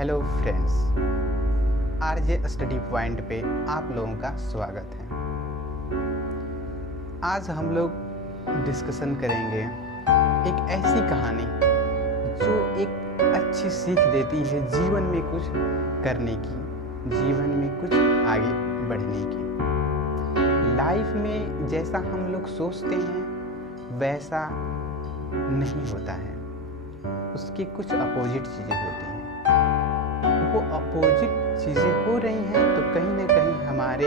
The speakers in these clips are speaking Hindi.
Hello friends, RJ study point पे आप लोगों का स्वागत है। आज हम लोग डिस्कशन करेंगे एक ऐसी कहानी जो एक अच्छी सीख देती है जीवन में कुछ करने की, जीवन में कुछ आगे बढ़ने की। लाइफ में जैसा हम लोग सोचते हैं वैसा नहीं होता है, उसकी कुछ अपोजिट चीज़ें होती हैं। वो अपोजिट चीज़ें हो रही हैं तो कहीं ना कहीं हमारे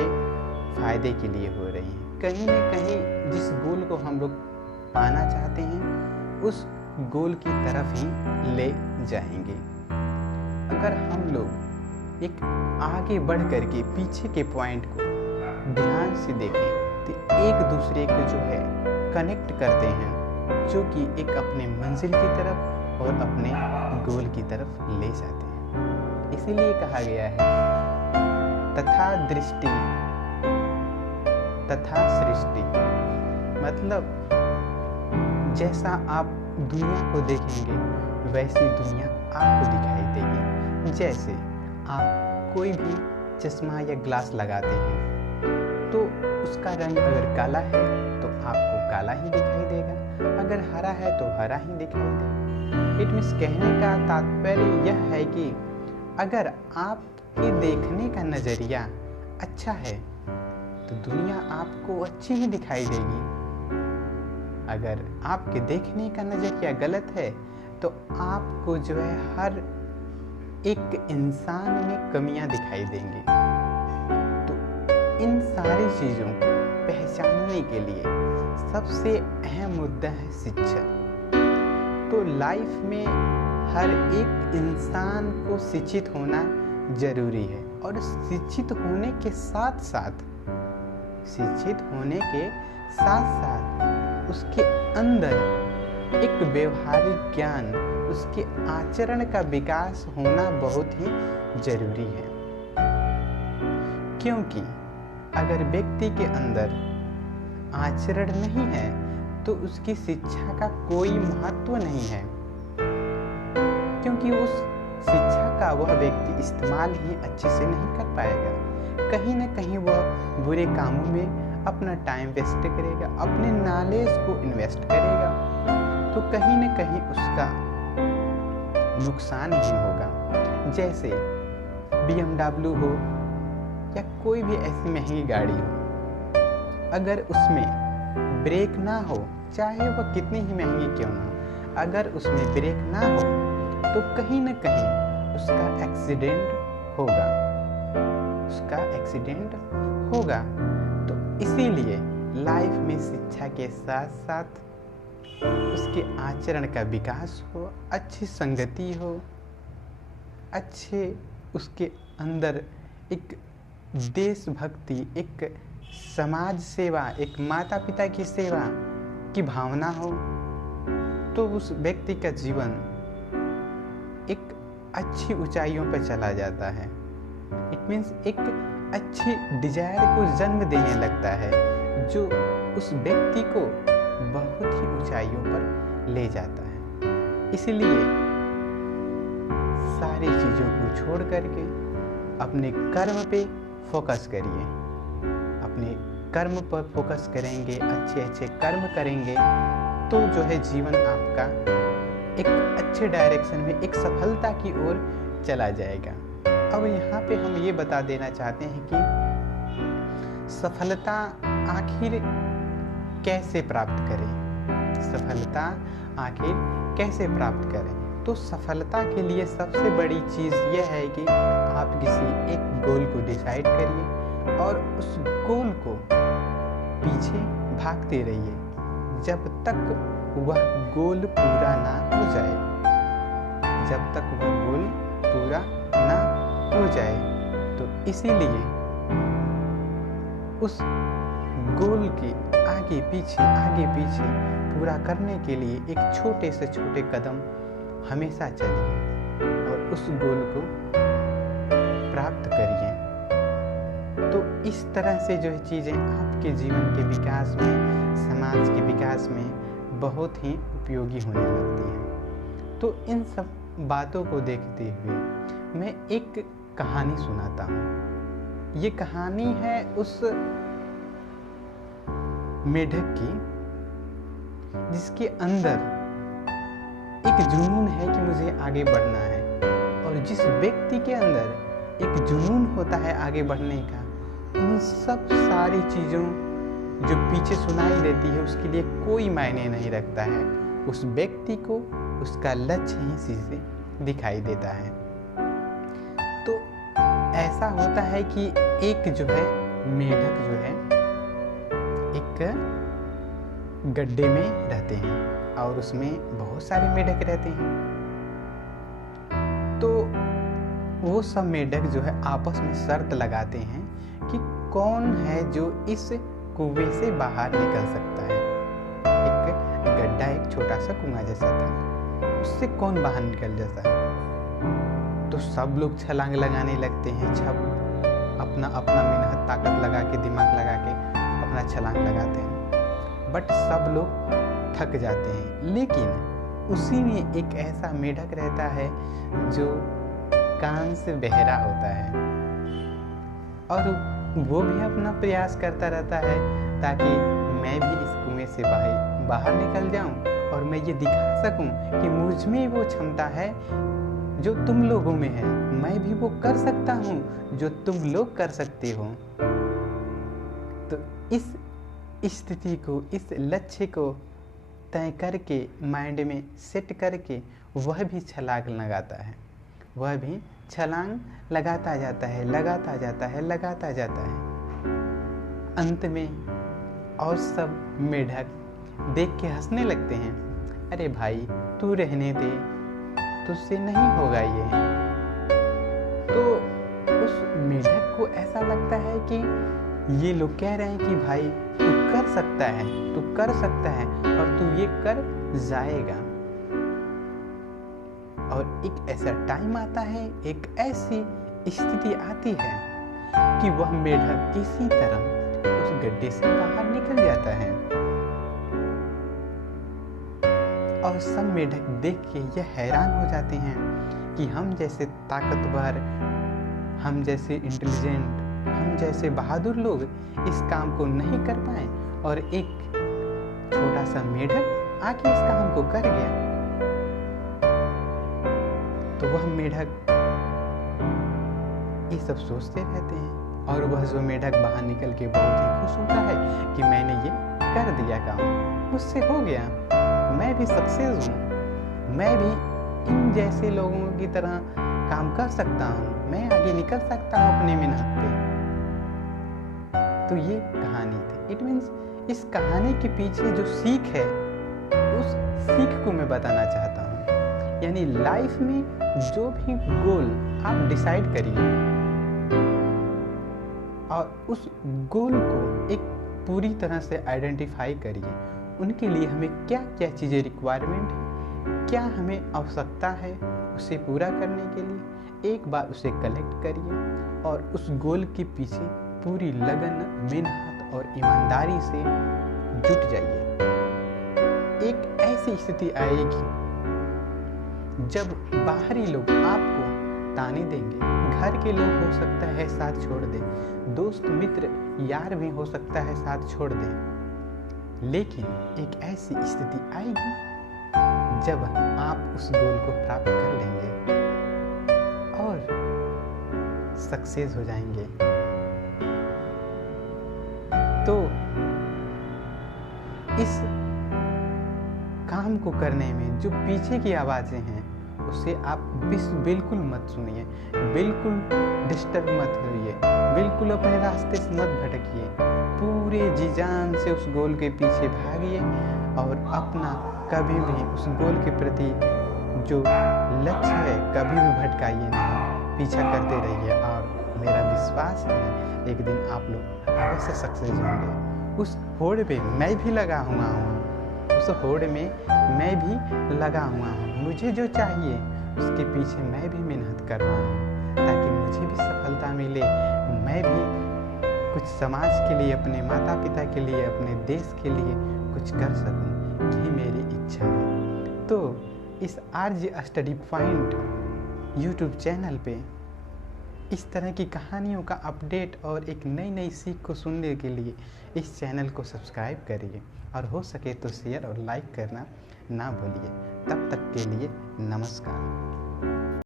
फ़ायदे के लिए हो रही हैं। कहीं ना कहीं जिस गोल को हम लोग पाना चाहते हैं उस गोल की तरफ ही ले जाएंगे। अगर हम लोग एक आगे बढ़ कर के पीछे के पॉइंट को ध्यान से देखें तो एक दूसरे को जो है कनेक्ट करते हैं, जो कि एक अपने मंजिल की तरफ और अपने गोल की तरफ ले जाते हैं। इसीलिए कहा गया है तथा दृष्टि तथा सृष्टि, मतलब जैसा आप दुनिया को देखेंगे वैसी दुनिया आपको दिखाई देगी। जैसे आप कोई भी चश्मा या ग्लास लगाते हैं तो उसका रंग अगर काला है तो आपको काला ही दिखाई देगा, अगर हरा है तो हरा ही दिखाई देगा। इट मीन्स कहने का तात्पर्य यह है कि अगर आपके देखने का नज़रिया अच्छा है तो दुनिया आपको अच्छी ही दिखाई देगी। अगर आपके देखने का नज़रिया गलत है तो आपको जो है हर एक इंसान में कमियां दिखाई देंगी। तो इन सारी चीज़ों को पहचानने के लिए सबसे अहम मुद्दा है शिक्षा। तो लाइफ में हर एक इंसान को शिक्षित होना जरूरी है, और शिक्षित होने के साथ साथ उसके अंदर एक व्यवहारिक ज्ञान, उसके आचरण का विकास होना बहुत ही जरूरी है। क्योंकि अगर व्यक्ति के अंदर आचरण नहीं है तो उसकी शिक्षा का कोई महत्व नहीं है, क्योंकि उस शिक्षा का वह व्यक्ति इस्तेमाल ही अच्छे से नहीं कर पाएगा। कहीं ना कहीं वह बुरे कामों में अपना टाइम वेस्ट करेगा, अपने नॉलेज को इन्वेस्ट करेगा, तो कहीं ना कहीं उसका नुकसान ही होगा। जैसे BMW हो या कोई भी ऐसी महंगी गाड़ी हो, अगर उसमें ब्रेक ना हो, चाहे वह कितनी ही महंगी क्यों ना हो, अगर उसमें ब्रेक ना हो तो कहीं ना कहीं उसका एक्सीडेंट होगा। तो इसीलिए लाइफ में शिक्षा के साथ साथ उसके आचरण का विकास हो, अच्छी संगति हो, अच्छे उसके अंदर एक देशभक्ति, एक समाज सेवा, एक माता पिता की सेवा की भावना हो, तो उस व्यक्ति का जीवन एक अच्छी ऊंचाइयों पर चला जाता है। इट मीन्स एक अच्छी डिजायर को जन्म देने लगता है, जो उस व्यक्ति को बहुत ही ऊंचाइयों पर ले जाता है। इसलिए सारी चीज़ों को छोड़ करके अपने कर्म पे फोकस करिए। अपने कर्म पर फोकस करेंगे, अच्छे अच्छे कर्म करेंगे तो जो है जीवन आपका एक अच्छे डायरेक्शन में, एक सफलता की ओर चला जाएगा। अब यहाँ पे हम ये बता देना चाहते हैं कि सफलता आखिर कैसे प्राप्त करें। तो सफलता के लिए सबसे बड़ी चीज़ यह है कि आप किसी एक गोल को डिसाइड करिए और उस गोल को पीछे भागते रहिए जब तक वह गोल पूरा ना हो जाए। तो इसीलिए उस गोल के आगे पीछे पूरा करने के लिए एक छोटे से छोटे कदम हमेशा चलिए और उस गोल को प्राप्त करिए। तो इस तरह से जो है चीज़ें आपके जीवन के विकास में, समाज के विकास में बहुत ही उपयोगी होने लगती हैं। तो इन सब बातों को देखते हुए मैं एक कहानी सुनाता हूँ। ये कहानी है उस मेढक की जिसके अंदर एक जुनून है कि मुझे आगे बढ़ना है, और जिस व्यक्ति के अंदर एक जुनून होता है आगे बढ़ने का, उन सब सारी चीज़ों जो पीछे सुनाई देती है उसके लिए कोई मायने नहीं रखता है। उस व्यक्ति को उसका लक्ष्य ही सीधे दिखाई देता है। तो ऐसा होता है कि एक जो है मेढक जो है एक गड्ढे में रहते हैं और उसमें बहुत सारे मेढक रहते हैं। तो वो सब मेढक जो है आपस में शर्त लगाते हैं कि कौन है जो इस कुएं से बाहर निकल सकता है। एक गड्ढा एक छोटा सा कुआं जैसा था, उससे कौन बाहर निकल जाता है। तो सब लोग छलांग लगाने लगते हैं, सब अपना अपना मेहनत ताकत लगा के दिमाग लगा के अपना छलांग लगाते हैं, बट सब लोग थक जाते हैं। लेकिन उसी में एक ऐसा मेढक रहता है जो कान से बहरा होता है, और वो भी अपना प्रयास करता रहता है ताकि मैं भी इस कुएं से बाहर निकल जाऊं और मैं ये दिखा सकूं कि मुझ में वो क्षमता है जो तुम लोगों में है। मैं भी वो कर सकता हूं जो तुम लोग कर सकते हो। तो इस स्थिति को, इस लक्ष्य को तय करके माइंड में सेट करके वह भी छलांग लगाता है, वह भी छलांग लगाता जाता है, लगाता जाता है, लगाता जाता है। अंत में और सब मेढक देख के हंसने लगते हैं, अरे भाई तू रहने दे, तुझसे नहीं होगा ये। तो उस मेढक को ऐसा लगता है कि ये लोग कह रहे हैं कि भाई तू कर सकता है, तू कर सकता है और तू ये कर जाएगा। और एक ऐसा टाइम आता है, एक ऐसी स्थिति आती है कि वह मेढक किसी तरह उस गड्ढे से बाहर निकल जाता है। और सब मेढक देख के यह हैरान हो जाते हैं कि हम जैसे ताकतवर, हम जैसे इंटेलिजेंट, हम जैसे बहादुर लोग इस काम को नहीं कर पाए, और एक छोटा सा मेढक आके इस काम को कर गया। तो वह मेढक ये सब सोचते रहते हैं, और वह जो मेढक बाहर निकल के बहुत ही खुश होता है कि मैंने ये कर दिया काम, मुझसे हो गया, मैं भी सक्सेस हूँ, मैं भी इन जैसे लोगों की तरह काम कर सकता हूँ, मैं आगे निकल सकता हूँ अपनी मेहनत पे। तो ये कहानी थी। इट मीन्स इस कहानी के पीछे जो सीख है, उस सीख को मैं बताना चाहता हूँ। यानी लाइफ में जो भी गोल आप डिसाइड करिए और उस गोल को एक पूरी तरह से आइडेंटिफाई करिए, उनके लिए हमें क्या क्या चीज़ें रिक्वायरमेंट है, क्या हमें आवश्यकता है उसे पूरा करने के लिए। एक बार उसे कलेक्ट करिए और उस गोल के पीछे पूरी लगन, मेहनत और ईमानदारी से जुट जाइए। एक ऐसी स्थिति आएगी जब बाहरी लोग आपको ताने देंगे, घर के लोग हो सकता है साथ छोड़ दें, दोस्त मित्र यार भी हो सकता है साथ छोड़ दें, लेकिन एक ऐसी स्थिति आएगी जब आप उस गोल को प्राप्त कर लेंगे और सक्सेस हो जाएंगे। तो इस काम को करने में जो पीछे की आवाजें हैं उसे आप बिल्कुल मत सुनिए, बिल्कुल डिस्टर्ब मत होइए, बिल्कुल अपने रास्ते से मत भटकिए, पूरे जी जान से उस गोल के पीछे भागिए और अपना कभी भी उस गोल के प्रति जो लक्ष्य है कभी भी भटकाइए नहीं, पीछा करते रहिए। और मेरा विश्वास है एक दिन आप लोग अवश्य सक्सेस होंगे। उस होड़ पे मैं भी लगा हुआ हूँ, उस होड़ में मैं भी लगा हुआ हूँ, मुझे जो चाहिए उसके पीछे मैं भी मेहनत कर रहा हूँ ताकि मुझे भी सफलता मिले, मैं भी कुछ समाज के लिए, अपने माता पिता के लिए, अपने देश के लिए कुछ कर सकूँ, यही मेरी इच्छा है। तो इस RJ study point YouTube channel पे इस तरह की कहानियों का अपडेट और एक नई नई सीख को सुनने के लिए इस चैनल को सब्सक्राइब करिए और हो सके तो शेयर और लाइक करना ना भूलिए। तब तक के लिए नमस्कार।